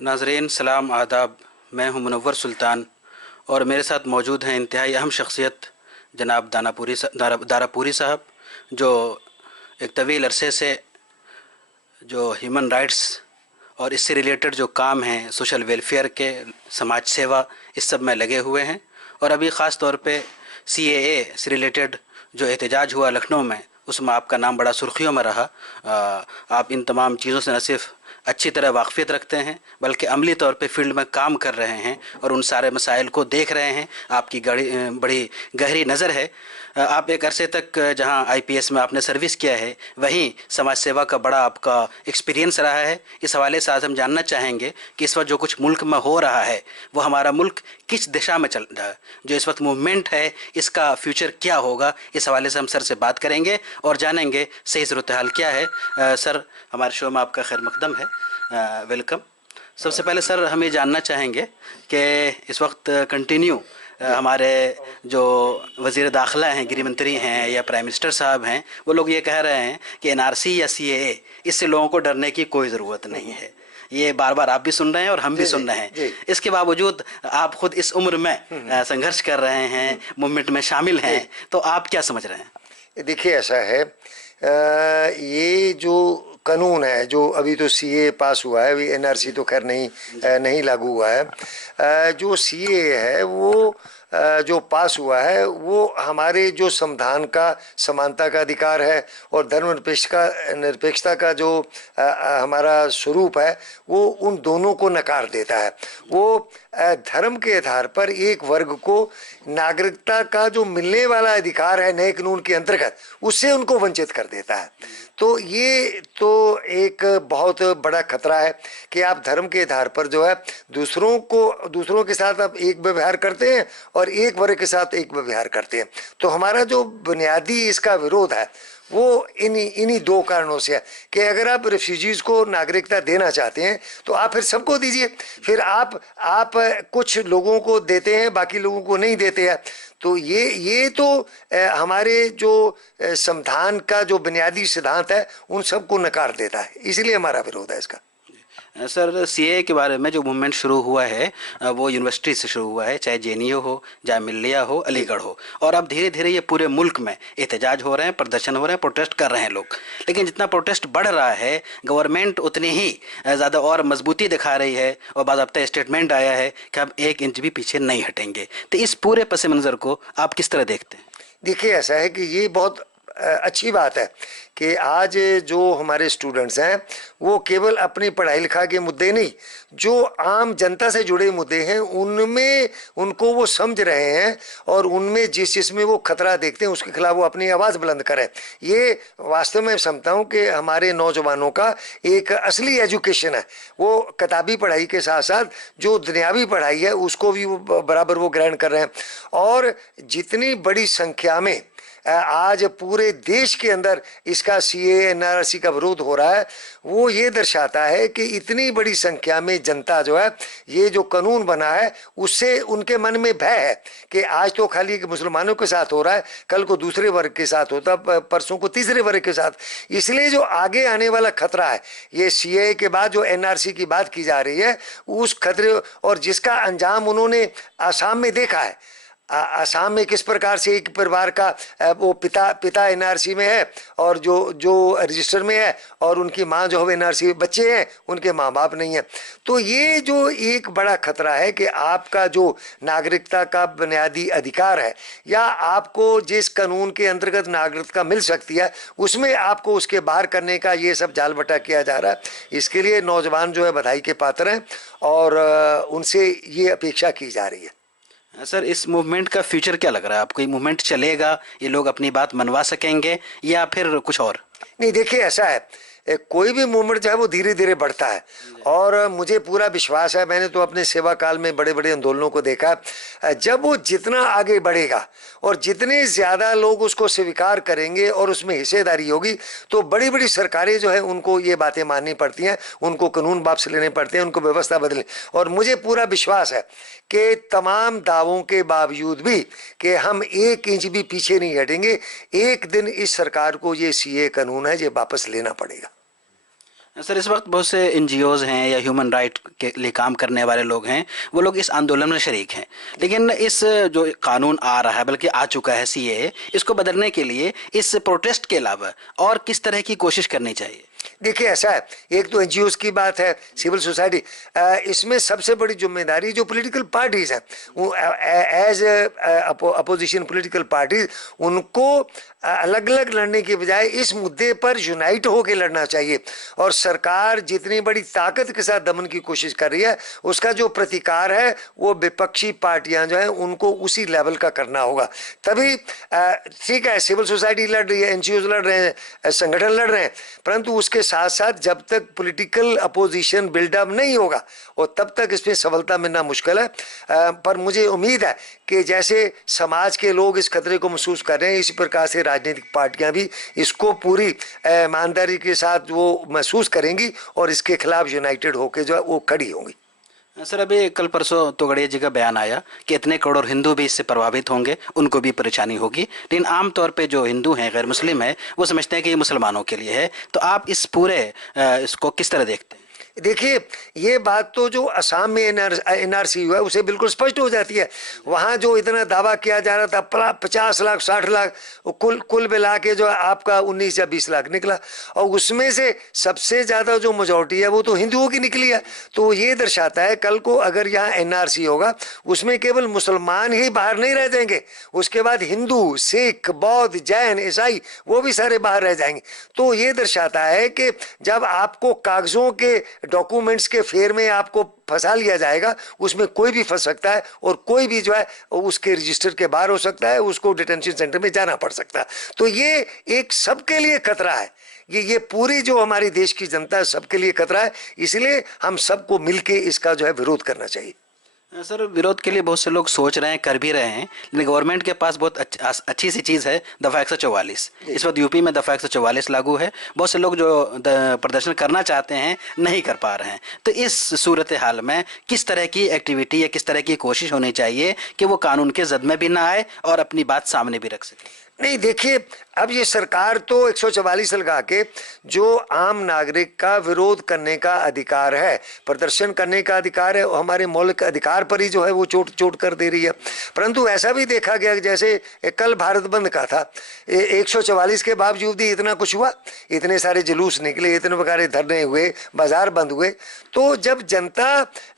नाज़रीन सलाम आदाब। मैं हूं मुनव्वर सुल्तान और मेरे साथ मौजूद हैं इंतहाई अहम शख्सियत जनाब दारापुरी साहब, जो एक तवील अरसे से जो ह्यूमन राइट्स और इससे रिलेटेड जो काम हैं, सोशल वेलफेयर के, समाज सेवा, इस सब में लगे हुए हैं। और अभी ख़ास तौर पे CAA से रिलेटेड जो एहतजाज हुआ लखनऊ में, उसमें आपका नाम बड़ा सुर्खियों में रहा। आप इन तमाम चीज़ों से न सिर्फ अच्छी तरह वाकफ़ियत रखते हैं बल्कि अमली तौर पे फील्ड में काम कर रहे हैं और उन सारे मसाइल को देख रहे हैं। आपकी बड़ी गहरी नज़र है। आप एक अरसे तक जहां IPS में आपने सर्विस किया है, वहीं समाज सेवा का बड़ा आपका एक्सपीरियंस रहा है। इस हवाले से आज हम जानना चाहेंगे कि इस वक्त जो कुछ मुल्क में हो रहा है वो हमारा मुल्क किस दिशा में चल रहा है, जो इस वक्त मूवमेंट है इसका फ्यूचर क्या होगा। इस हवाले से हम सर से बात करेंगे और जानेंगे सही सूरत हाल क्या है। सर, हमारे शो में आपका खैर मकदम है, वेलकम। सबसे पहले सर हम ये जानना चाहेंगे कि इस वक्त कंटिन्यू हमारे जो वज़ीर दाखिला हैं, गृह मंत्री हैं या प्राइम मिनिस्टर साहब हैं, वो लोग ये कह रहे हैं कि NRC या CAA, इससे लोगों को डरने की कोई ज़रूरत नहीं है। ये बार बार आप भी सुन रहे हैं और हम भी सुन रहे हैं। इसके बावजूद आप खुद इस उम्र में संघर्ष कर रहे हैं, मूवमेंट में शामिल हैं, तो आप क्या समझ रहे हैं? देखिए, ऐसा है, ये जो कानून है जो अभी तो CA पास हुआ है, अभी NRC तो खैर नहीं लागू हुआ है। जो CA है वो जो पास हुआ है वो हमारे जो संविधान का समानता का अधिकार है और निरपेक्षता का जो हमारा स्वरूप है वो उन दोनों को नकार देता है। वो धर्म के आधार पर एक वर्ग को नागरिकता का जो मिलने वाला अधिकार है नए कानून के अंतर्गत, उससे उनको वंचित कर देता है। तो ये तो एक बहुत बड़ा खतरा है कि आप धर्म के आधार पर जो है दूसरों के साथ आप एक व्यवहार करते हैं और एक वर्ग के साथ एक व्यवहार करते हैं। तो हमारा जो बुनियादी इसका विरोध है वो इन्हीं दो कारणों से है कि अगर आप रेफ्यूजीज को नागरिकता देना चाहते हैं तो आप फिर सबको दीजिए, फिर आप कुछ लोगों को देते हैं, बाकी लोगों को नहीं देते हैं। तो ये तो हमारे जो संविधान का जो बुनियादी सिद्धांत है उन सबको नकार देता है, इसलिए हमारा विरोध है इसका। सर, CAA के बारे में जो मूवमेंट शुरू हुआ है वो यूनिवर्सिटी से शुरू हुआ है, चाहे JNU हो, चाहे मिल्लिया हो, अलीगढ़ हो, और अब धीरे धीरे ये पूरे मुल्क में एहतजाज हो रहे हैं, प्रदर्शन हो रहे हैं, प्रोटेस्ट कर रहे हैं लोग। लेकिन जितना प्रोटेस्ट बढ़ रहा है, गवर्नमेंट उतनी ही ज़्यादा और मजबूती दिखा रही है और बाज़ाब्ता स्टेटमेंट आया है कि हम 1 इंच भी पीछे नहीं हटेंगे। तो इस पूरे पस मंज़र को आप किस तरह देखते हैं? देखिए, ऐसा है कि ये बहुत अच्छी बात है कि आज जो हमारे स्टूडेंट्स हैं वो केवल अपनी पढ़ाई लिखाई के मुद्दे नहीं, जो आम जनता से जुड़े मुद्दे हैं उनमें उनको वो समझ रहे हैं और उनमें जिस जिसमें वो खतरा देखते हैं उसके खिलाफ वो अपनी आवाज़ बुलंद करें। ये वास्तव में समझता हूँ कि हमारे नौजवानों का एक असली एजुकेशन है। वो किताबी पढ़ाई के साथ साथ जो दुनियावी पढ़ाई है उसको भी वो बराबर वो ग्रहण कर रहे हैं। और जितनी बड़ी संख्या में आज पूरे देश के अंदर इसका CAA NRC का विरोध हो रहा है, वो ये दर्शाता है कि इतनी बड़ी संख्या में जनता जो है, ये जो कानून बना है उससे उनके मन में भय है कि आज तो खाली मुसलमानों के साथ हो रहा है, कल को दूसरे वर्ग के साथ होता, परसों को तीसरे वर्ग के साथ। इसलिए जो आगे आने वाला खतरा है, ये CAA के बाद जो NRC की बात की जा रही है, उस खतरे और जिसका अंजाम उन्होंने आसाम में देखा है। आसाम में किस प्रकार से एक परिवार का वो पिता NRC में है और जो रजिस्टर में है, और उनकी माँ जो है NRC, बच्चे हैं उनके माँ बाप नहीं है। तो ये जो एक बड़ा खतरा है कि आपका जो नागरिकता का बुनियादी अधिकार है या आपको जिस कानून के अंतर्गत नागरिकता मिल सकती है उसमें आपको उसके बाहर करने का ये सब जाल बटा किया जा रहा है। इसके लिए नौजवान जो है बधाई के पात्र हैं और उनसे ये अपेक्षा की जा रही है। सर, इस मूवमेंट का फ्यूचर क्या लग रहा है आपको? ये मूवमेंट चलेगा, ये लोग अपनी बात मनवा सकेंगे या फिर कुछ और? नहीं, देखिए, ऐसा है, कोई भी मूवमेंट जो है वो धीरे धीरे बढ़ता है और मुझे पूरा विश्वास है, मैंने तो अपने सेवा काल में बड़े बड़े आंदोलनों को देखा, जब वो जितना आगे बढ़ेगा और जितने ज़्यादा लोग उसको स्वीकार करेंगे और उसमें हिस्सेदारी होगी तो बड़ी बड़ी सरकारें जो है उनको ये बातें माननी पड़ती हैं, उनको कानून वापस लेने पड़ते हैं, उनको व्यवस्था बदलनी। और मुझे पूरा विश्वास है कि तमाम दावों के बावजूद भी कि हम 1 इंच भी पीछे नहीं हटेंगे, एक दिन इस सरकार को ये CAA कानून है ये वापस लेना पड़ेगा। सर, इस वक्त बहुत से एनजीओज हैं या ह्यूमन राइट के लिए काम करने वाले लोग हैं, वो लोग इस आंदोलन में शरीक हैं। लेकिन इस जो कानून आ रहा है, बल्कि आ चुका है सीएए, इसको बदलने के लिए इस प्रोटेस्ट के अलावा और किस तरह की कोशिश करनी चाहिए? देखिए ऐसा है, एक तो एनजीओ की बात है, सिविल सोसाइटी, इसमें सबसे बड़ी जिम्मेदारी जो पॉलिटिकल पार्टीज हैं, वो एज अपोजिशन पॉलिटिकल पार्टीज, उनको अलग अलग लड़ने के बजाय इस मुद्दे पर यूनाइट होकर लड़ना चाहिए। और सरकार जितनी बड़ी ताकत के साथ दमन की कोशिश कर रही है, उसका जो प्रतिकार है वो विपक्षी पार्टियां जो है उनको उसी लेवल का करना होगा। तभी ठीक है, सिविल सोसाइटी लड़ रही है, एनजीओ लड़ रहे हैं, संगठन लड़ रहे हैं, परंतु उसके साथ साथ जब तक पॉलिटिकल अपोजिशन बिल्डअप नहीं होगा और तब तक इसमें सफलता मिलना मुश्किल है। पर मुझे उम्मीद है कि जैसे समाज के लोग इस खतरे को महसूस कर रहे हैं, इसी प्रकार से राजनीतिक पार्टियां भी इसको पूरी ईमानदारी के साथ वो महसूस करेंगी और इसके खिलाफ यूनाइटेड होकर जो है वो खड़ी होंगी। सर, अभी कल परसों तोगड़िया जी का बयान आया कि इतने करोड़ हिंदू भी इससे प्रभावित होंगे, उनको भी परेशानी होगी, लेकिन आमतौर पे जो हिंदू हैं, गैर मुस्लिम हैं, वो समझते हैं कि ये मुसलमानों के लिए है। तो आप इस पूरे इसको किस तरह देखते हैं? देखिए, ये बात तो जो असम में एनआरसी हुआ है उसे बिल्कुल स्पष्ट हो जाती है। वहाँ जो इतना दावा किया जा रहा था 50 लाख 60 लाख, कुल मिला के जो है आपका 19 या 20 लाख निकला, और उसमें से सबसे ज़्यादा जो मेजॉरिटी है वो तो हिंदुओं की निकली है। तो ये दर्शाता है कल को अगर यहाँ एनआरसी होगा, उसमें केवल मुसलमान ही बाहर नहीं रह जाएंगे, उसके बाद हिंदू, सिख, बौद्ध, जैन, ईसाई वो भी सारे बाहर रह जाएंगे। तो ये दर्शाता है कि जब आपको कागजों के डॉक्यूमेंट्स के फेर में आपको फंसा लिया जाएगा, उसमें कोई भी फंस सकता है और कोई भी जो है उसके रजिस्टर के बाहर हो सकता है, उसको डिटेंशन सेंटर में जाना पड़ सकता है। तो ये एक सबके लिए खतरा है, ये पूरी जो हमारी देश की जनता है सबके लिए खतरा है। इसलिए हम सबको मिलके इसका जो है विरोध करना चाहिए। सर, विरोध के लिए बहुत से लोग सोच रहे हैं, कर भी रहे हैं, लेकिन गवर्नमेंट के पास बहुत अच्छी सी चीज़ है, दफ़ा 144। इस वक्त यूपी में दफ़ा 144 लागू है। बहुत से लोग जो प्रदर्शन करना चाहते हैं नहीं कर पा रहे हैं। तो इस सूरत हाल में किस तरह की एक्टिविटी या किस तरह की कोशिश होनी चाहिए कि वो कानून के जद में भी ना आए और अपनी बात सामने भी रख सके? नहीं, देखिए, अब ये सरकार तो 144 लगा के जो आम नागरिक का विरोध करने का अधिकार है, प्रदर्शन करने का अधिकार है, हमारे मौलिक अधिकार पर ही जो है वो चोट कर दे रही है। परंतु ऐसा भी देखा गया कि जैसे कल भारत बंद का था, 144 के बावजूद ही इतना कुछ हुआ, इतने सारे जुलूस निकले, इतने प्रकार धरने हुए, बाजार बंद हुए। तो जब जनता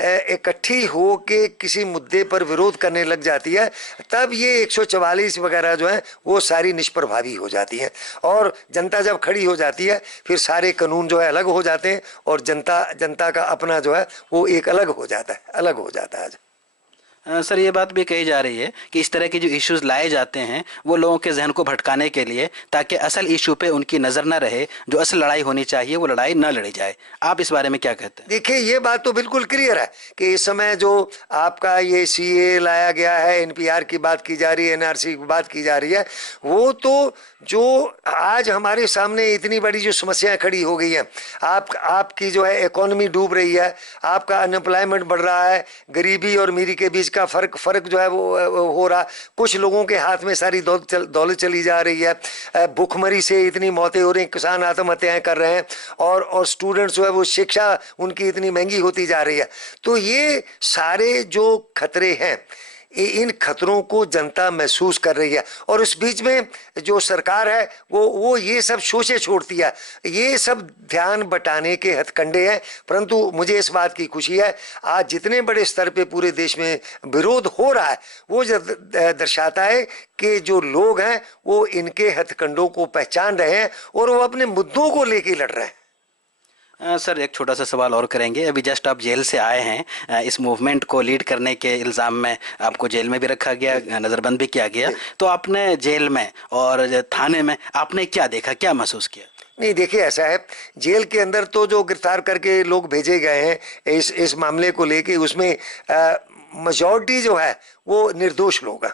इकट्ठी हो के किसी मुद्दे पर विरोध करने लग जाती है, तब ये 144 वगैरह जो है वो सारी निष्प्रभावी हो जाती है। और जनता जब खड़ी हो जाती है, फिर सारे कानून जो है अलग हो जाते हैं और जनता का अपना जो है वो एक अलग हो जाता है। सर, ये बात भी कही जा रही है कि इस तरह के जो इश्यूज लाए जाते हैं वो लोगों के जहन को भटकाने के लिए, ताकि असल इशू पे उनकी नज़र न रहे, जो असल लड़ाई होनी चाहिए वो लड़ाई न लड़ी जाए। आप इस बारे में क्या कहते हैं? देखिए, ये बात तो बिल्कुल क्लियर है कि इस समय जो आपका ये सीए लाया गया है, एनपीआर की बात की जा रही है, एनआरसी की बात की जा रही है, वो तो जो आज हमारे सामने इतनी बड़ी जो समस्याएं खड़ी हो गई हैं, आपकी जो है इकोनॉमी डूब रही है, आपका अनएम्प्लॉयमेंट बढ़ रहा है, गरीबी और अमीरी के बीच का फर्क जो है वो हो रहा, कुछ लोगों के हाथ में सारी दौलत चली जा रही है, भूखमरी से इतनी मौतें हो रही हैं, किसान आत्महत्याएं कर रहे हैं, और स्टूडेंट्स जो है वो शिक्षा उनकी इतनी महंगी होती जा रही है। तो ये सारे जो खतरे हैं, इन खतरों को जनता महसूस कर रही है, और उस बीच में जो सरकार है वो ये सब शोषे छोड़ती है, ये सब ध्यान बटाने के हथकंडे हैं। परंतु मुझे इस बात की खुशी है, आज जितने बड़े स्तर पे पूरे देश में विरोध हो रहा है, वो दर्शाता है कि जो लोग हैं वो इनके हथकंडों को पहचान रहे हैं और वो अपने मुद्दों को लेके लड़ रहे हैं। सर, एक छोटा सा सवाल और करेंगे। अभी जस्ट आप जेल से आए हैं, इस मूवमेंट को लीड करने के इल्ज़ाम में आपको जेल में भी रखा गया, नज़रबंद भी किया गया। तो आपने जेल में और थाने में आपने क्या देखा, क्या महसूस किया? नहीं, देखिए, ऐसा है, जेल के अंदर तो जो गिरफ्तार करके लोग भेजे गए हैं इस मामले को लेके, उसमें मेजॉरिटी जो है वो निर्दोष लोग हैं।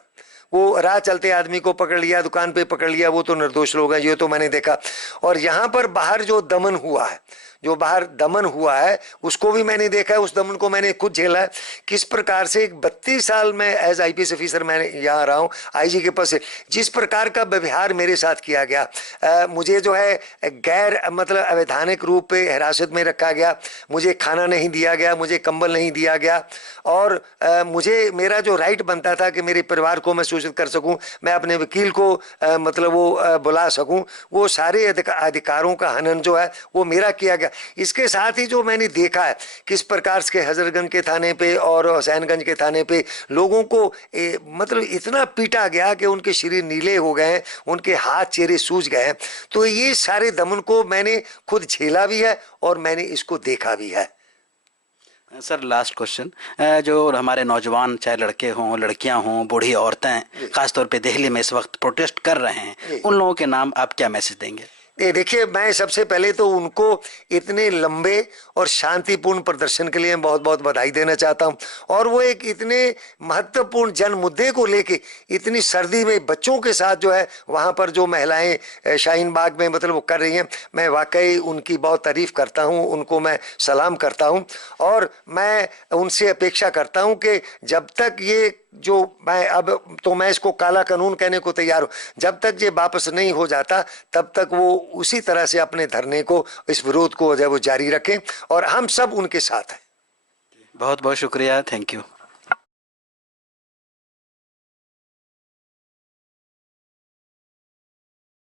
वो राह चलते आदमी को पकड़ लिया, दुकान पे पकड़ लिया, वो तो निर्दोष लोग हैं, ये तो मैंने देखा। और यहाँ पर बाहर जो दमन हुआ है, जो बाहर दमन हुआ है उसको भी मैंने देखा है, उस दमन को मैंने खुद झेला है। किस प्रकार से 32 साल में एज आईपीएस ऑफिसर मैं यहाँ रहा हूँ आईजी के पद से, जिस प्रकार का व्यवहार मेरे साथ किया गया, मुझे जो है गैर मतलब अवैधानिक रूप पे हिरासत में रखा गया, मुझे खाना नहीं दिया गया, मुझे कंबल नहीं दिया गया, और मुझे मेरा जो राइट बनता था कि मेरे परिवार को मैं सूचित कर सकूं, मैं अपने वकील को मतलब वो बुला सकूं, वो सारे अधिकारों का हनन जो है वो मेरा किया गया। इसके साथ ही जो मैंने देखा है किस प्रकार के हजरतगंज के थाने पे और हुसैनगंज के थाने पे लोगों को मतलब इतना पीटा गया कि उनके शरीर नीले हो गए, उनके हाथ चेहरे सूज गए। तो ये सारे दमन को मैंने खुद झेला भी है और मैंने इसको देखा भी है। सर लास्ट क्वेश्चन, जो हमारे नौजवान चाहे लड़के हों लड़कियां हों बूढ़ी औरतें खासतौर पे दिल्ली में इस वक्त प्रोटेस्ट कर रहे हैं, उन लोगों के नाम आप क्या मैसेज देंगे? देखिए, मैं सबसे पहले तो उनको इतने लंबे और शांतिपूर्ण प्रदर्शन के लिए बहुत बहुत बधाई देना चाहता हूं, और वो एक इतने महत्वपूर्ण जन मुद्दे को लेके इतनी सर्दी में बच्चों के साथ जो है वहां पर जो महिलाएं शाहीन बाग में मतलब वो कर रही हैं, मैं वाकई उनकी बहुत तारीफ करता हूं, उनको मैं सलाम करता हूं, और मैं उनसे अपेक्षा करता हूं कि जब तक ये जो मैं इसको काला कानून कहने को तैयार हूं, जब तक ये वापस नहीं हो जाता तब तक वो उसी तरह से अपने धरने को, इस विरोध को जो है वो जारी रखें, और हम सब उनके साथ हैं। बहुत बहुत शुक्रिया, थैंक यू।